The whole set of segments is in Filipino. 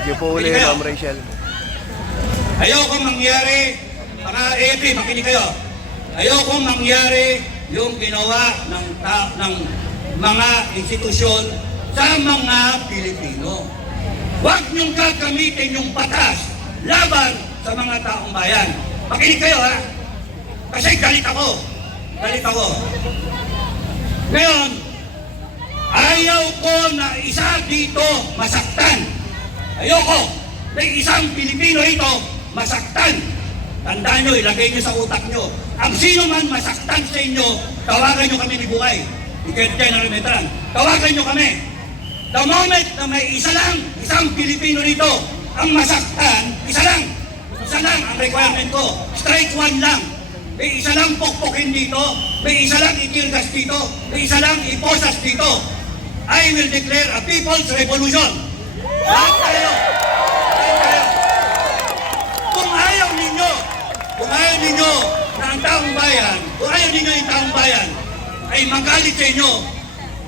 Thank you po ulit, Ma'am Rachel. Ayokong mangyari, mga AFP, makinig kayo. Ayokong mangyari yung ginawa ng mga institusyon sa mga Pilipino. Huwag niyong gagamitin yung batas laban sa mga taong bayan. Makinig kayo ha, kasi galit ako. Galit ako. Ngayon, ayaw ko na isa dito masaktan. Ayoko na isang Pilipino ito masaktan. Tandaan nyo, ilagay nyo sa utak nyo. Ang sino man masaktan sa inyo, tawagan nyo kami ni Buhay. Ikentay na Remetran. Tawagan nyo kami. The moment na may isang Pilipino rito, ang masaktan, isa lang ang requirement ko. Strike one lang. May isa lang pokpokin dito, may isa lang itirgas dito, may isa lang iposas dito. I will declare a people's revolution. Lahat tayo. Kung ayaw ninyo na ang taong bayan, kung ayaw ninyo yung taong bayan, ay magalit sa inyo.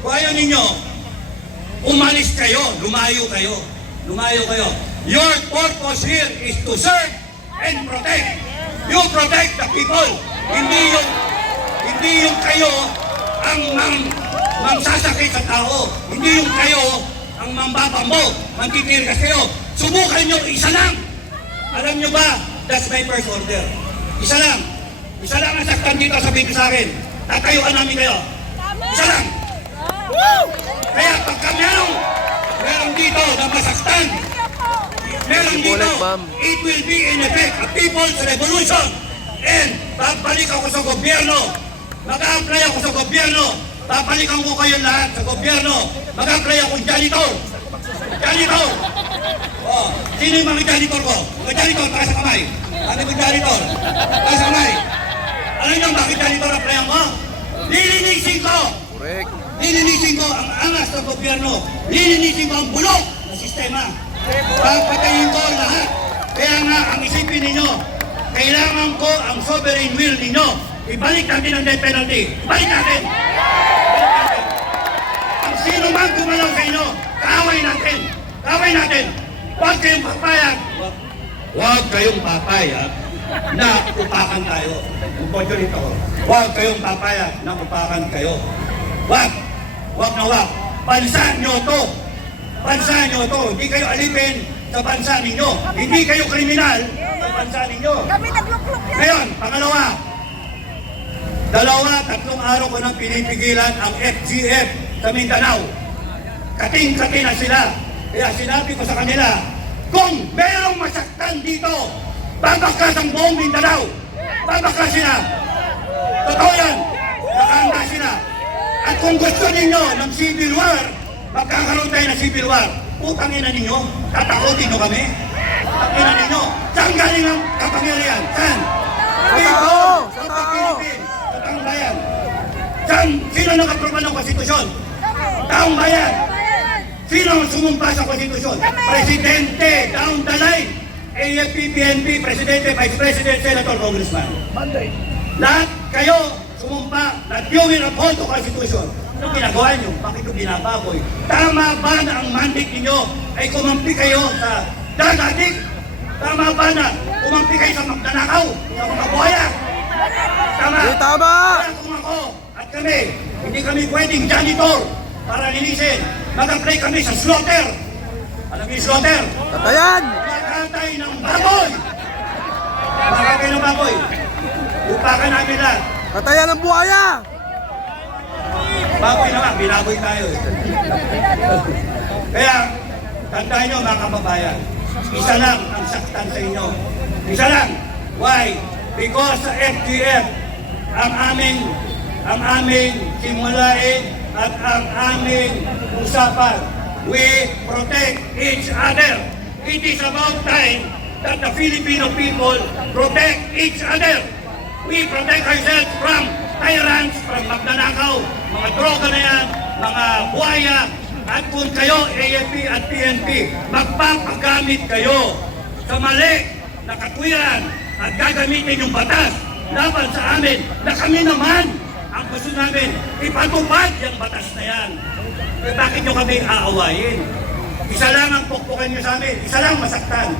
Kung ayaw ninyo, umalis kayo, lumayo kayo. Your purpose here is to serve and protect. You protect the people. Hindi yung kayo ang magsasakit sa tao. Hindi yung kayo ang mambabambo, mantitirgas kayo. Subukan nyo, isa lang. Alam nyo ba, that's my first order. Isa lang ang saktan dito, sabihin ko sa akin. Tatayuan namin kayo. Isa lang. Kaya pagka meron dito na masaktan, meron dito, it will be in effect a people's revolution. And babalik ako sa gobyerno. Mag-a-apply ako sa gobyerno. Babalikan ko kayo lahat sa gobyerno. Mag-a-apply ako janitor. Oh, sino yung mga janitor ko? Mga janitor, taas sa kamay. Ano yung janitor? Taas sa kamay. Alam nyo bakit janitor applyan ko? Lilinisin ko! Correct. Lilinisin ko ang angas ng gobyerno. Lilinisin ko ang bulok ng sistema. Papatayin ko lahat. Kaya nga, ang isipin ninyo, kailangan ko ang sovereign will ninyo. Ibalik natin ang death penalty. Ibalik natin! Ang sino man gumalaw sa inyo, kaaway natin. Huwag kayong papayag na upakan tayo. Huwag kayong papayag na upakan kayo. Wag. Bansa nyo to. Hindi kayo alipin sa bansa ninyo. Hindi kayo kriminal sa bansa ninyo. Kami naglukluk yan. Ngayon, pangalawa. 3 araw ko nang pinipigilan ang FGF sa Mindanao. Kating-kati na sila. Kaya sinabi ko sa kanila, kung merong masaktan dito, babakas ang buong Mindanao. Babakas sila. Totoo yan. Nakahanda sila. At kung gusto ninyo ng civil war, magkakaroon tayo ng civil war. Putang ina ninyo, tatakotin nyo kami. Putang ina ninyo, saan galing ang kapangyarihan? Saan? Dito, sa Philippines, sa taong bayan. Saan? Sino nag-aproba ng konstitusyon? Taong bayan. Sino ang sumumpa sa konstitusyon? Presidente, down the line. AFP, PNP, Presidente, Vice President, Senator, Congressman. Lahat kayo sumumpa na you will uphold the Constitution. Anong ginagawa nyo? Bakit yung binababoy? Tama ba na ang mandate ninyo ay kumampi kayo sa dagadik? Tama ba na kumampi kayo sa magdanakaw? Sa mga buhaya? Tama? Tama! Kaya kung ako at kami, hindi kami pwedeng janitor para linisin. Mag-apply kami sa slaughter. Alam niyo yung slaughter? Tatayan! Makatay ng baboy! Makatay ng baboy! Upakan namin lahat. Tatayan ng buhaya! Baboy naman, binaboy tayo. Kaya, tandaan nyo mga kababayan, isa lang ang saktan sa inyo. Isa lang. Why? Because sa FGF, ang aming simulain at ang aming usapan, we protect each other. It is about time that the Filipino people protect each other. We protect ourselves from tyrants, from magnanakaw, mga droga na yan, mga buhaya, at kung kayo, AFP at PNP, magpapagamit kayo sa mali na katwiran at gagamitin yung batas laban sa amin na kami naman ang gusto namin ipatupad yung batas na yan. Eh, bakit nyo kami aawayin? Isa lang ang pukpukin nyo sa amin. Isa lang masaktan.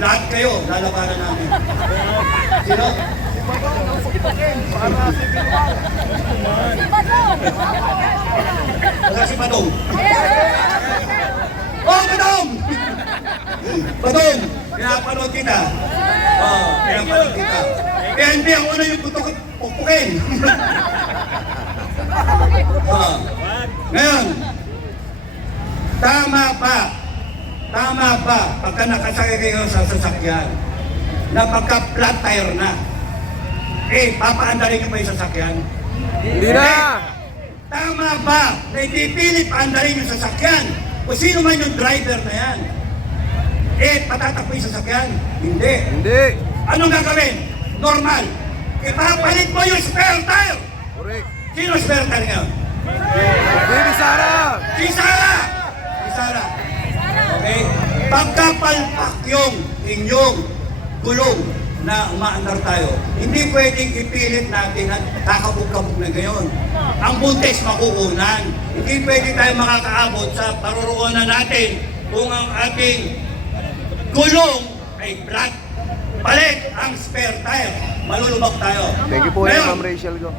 Lahat kayo, lalabanan namin. Sino? Wala si Badong. Oh, Badong! Badong! Pinapanood kita. Oh, pinapanood kita. Kaya hindi ang una yung pukpukin. Oh. Ngayon, tama pa, pagka nakasakay kayo sa sasakyan, na pagka-flat tire na, papaandalin nyo pa yung sasakyan? Hindi na! Tama ba na ipipilit paandalin yung sasakyan? Kung sino man yung driver na yan, patatakbo yung sasakyan? Hindi. Hindi! Anong gagawin? Normal. Ipapalit mo yung spare tire! Correct! Sino spare tire ngayon? Baby Sara! Si Sara! Si Sara. Okay? Pagkapalpak yung inyong gulong na umaandar tayo, hindi pwedeng ipilit natin at kakabog-kabog na gayon. Ang buntis makukunan. Hindi pwede tayo makakaabot sa paruroonan natin kung ang ating gulong ay flat. Palit ang spare tire. Malulubak tayo. Thank you po Ngayon, Ma'am Rachel ko.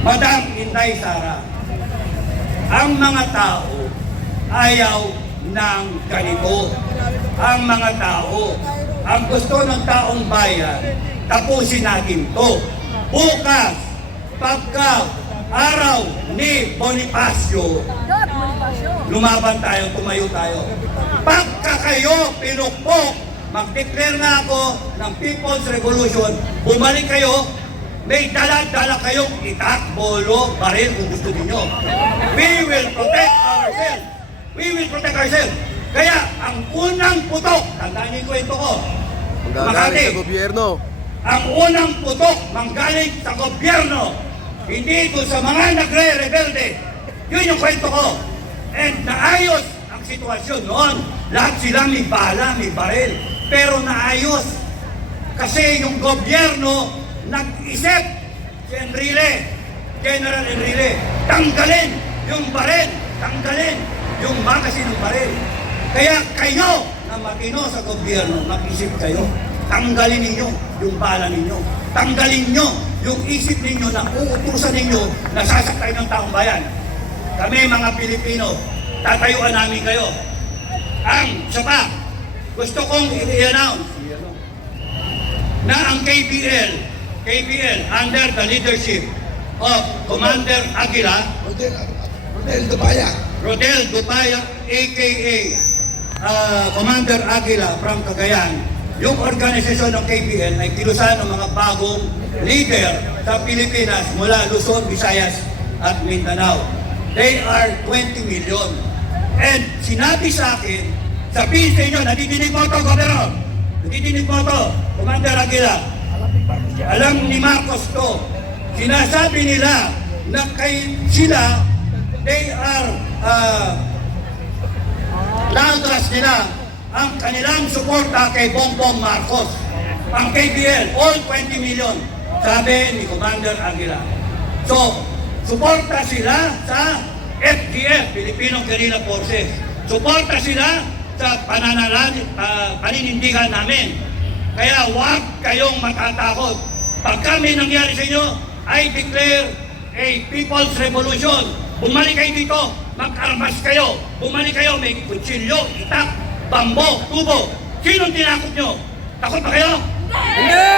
Madam Inday Sara, ang mga tao ayaw ng ganito. Ang mga tao, ang gusto ng taong bayan, tapusin natin to. Bukas, pagka araw ni Bonifacio, lumaban tayo, tumayo tayo. Pagka kayo pinukpok, mag-declare na ako ng People's Revolution, bumalik kayo, may dala-dala kayong itak, bolo, baril kung gusto niyo. We will protect ourselves. We will protect ourselves. Kaya ang unang putok, tandaan niyo yung kwento ko, Magagaling sa gobyerno. ang unang putok manggaling sa gobyerno, hindi ko sa mga nagre-rebelde. Yun yung kwento ko. And naayos ang sitwasyon noon. Lahat sila may bala, may baril. Pero naayos. Kasi yung gobyerno nag-isip, si Enrile, General Enrile, tanggalin yung baril, tanggalin yung magasin ng baril. Kaya kayo na matino sa gobyerno, mag-isip kayo. Tanggalin ninyo yung bala ninyo. Tanggalin nyo yung isip ninyo na uutusan ninyo na sasakay ng taong bayan. Kami mga Pilipino, tatayuan namin kayo. Ang isa pa, gusto kong i-announce na ang KBL under the leadership of Commander Aguila, Rodel Dupaya, aka Commander Aguila from Cagayan, yung organisasyon ng KBL ay kilusan ng mga bagong leader sa Pilipinas mula Luzon, Visayas at Mindanao. They are 20 million. And sinabi sa akin, sabihin sa inyo, nadidinig mo ito, Governor. Nadidinig mo ito, Commander Aguila. Alam ni Marcos to. Sinasabi nila na sila, they are laldas nila ang kanilang suporta kay Bongbong Marcos. Ang KBL, all 20 million, sabi ni Commander Aguila. So, suporta sila sa FGF, Filipino Guerrilla Forces. Suporta sila sa paninindigan namin. Kaya huwag kayong matatakot. Pag kami nangyari sa inyo, I declare a People's Revolution. Bumalik kayo dito, mag-armas kayo. Bumalik kayo, may kutsilyo, itak, bambo, tubo. Sinong tinakot nyo? Takot ba kayo? Hindi!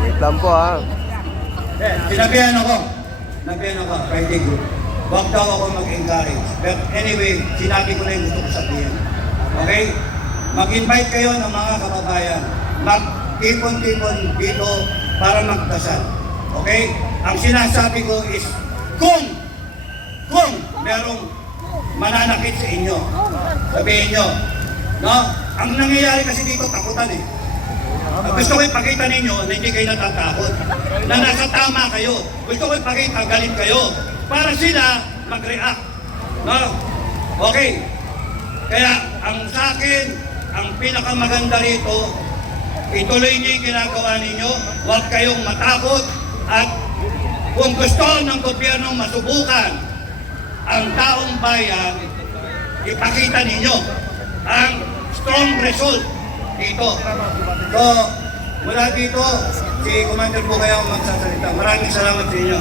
Wait lang po ha. Sinabihan ako, Friday group. Huwag daw ako mag-encourage. But anyway, sinabi ko na yung gusto ko sabihin. Okay? Mag-invite kayo ng mga kababayan. Mag-tipon-tipon dito para magdasal. Okay? Ang sinasabi ko is, kung merong mananakit sa inyo, sabihin nyo, no? Ang nangyayari kasi dito, takutan eh. Gusto ko ipakita ninyo na hindi kayo natatakot. Na nasa tama kayo. Gusto ko ipakita galit kayo. Para sila mag-react. No? Okay. Kaya ang sa akin, ang pinakamaganda rito, ituloy niyo yung ginagawa ninyo. Huwag kayong matakot. At kung gusto ng gobyerno masubukan ang taong bayan, ipakita ninyo ang strong result dito. So, mula dito, si Commander po kaya magsasalita. Maraming salamat sa inyo.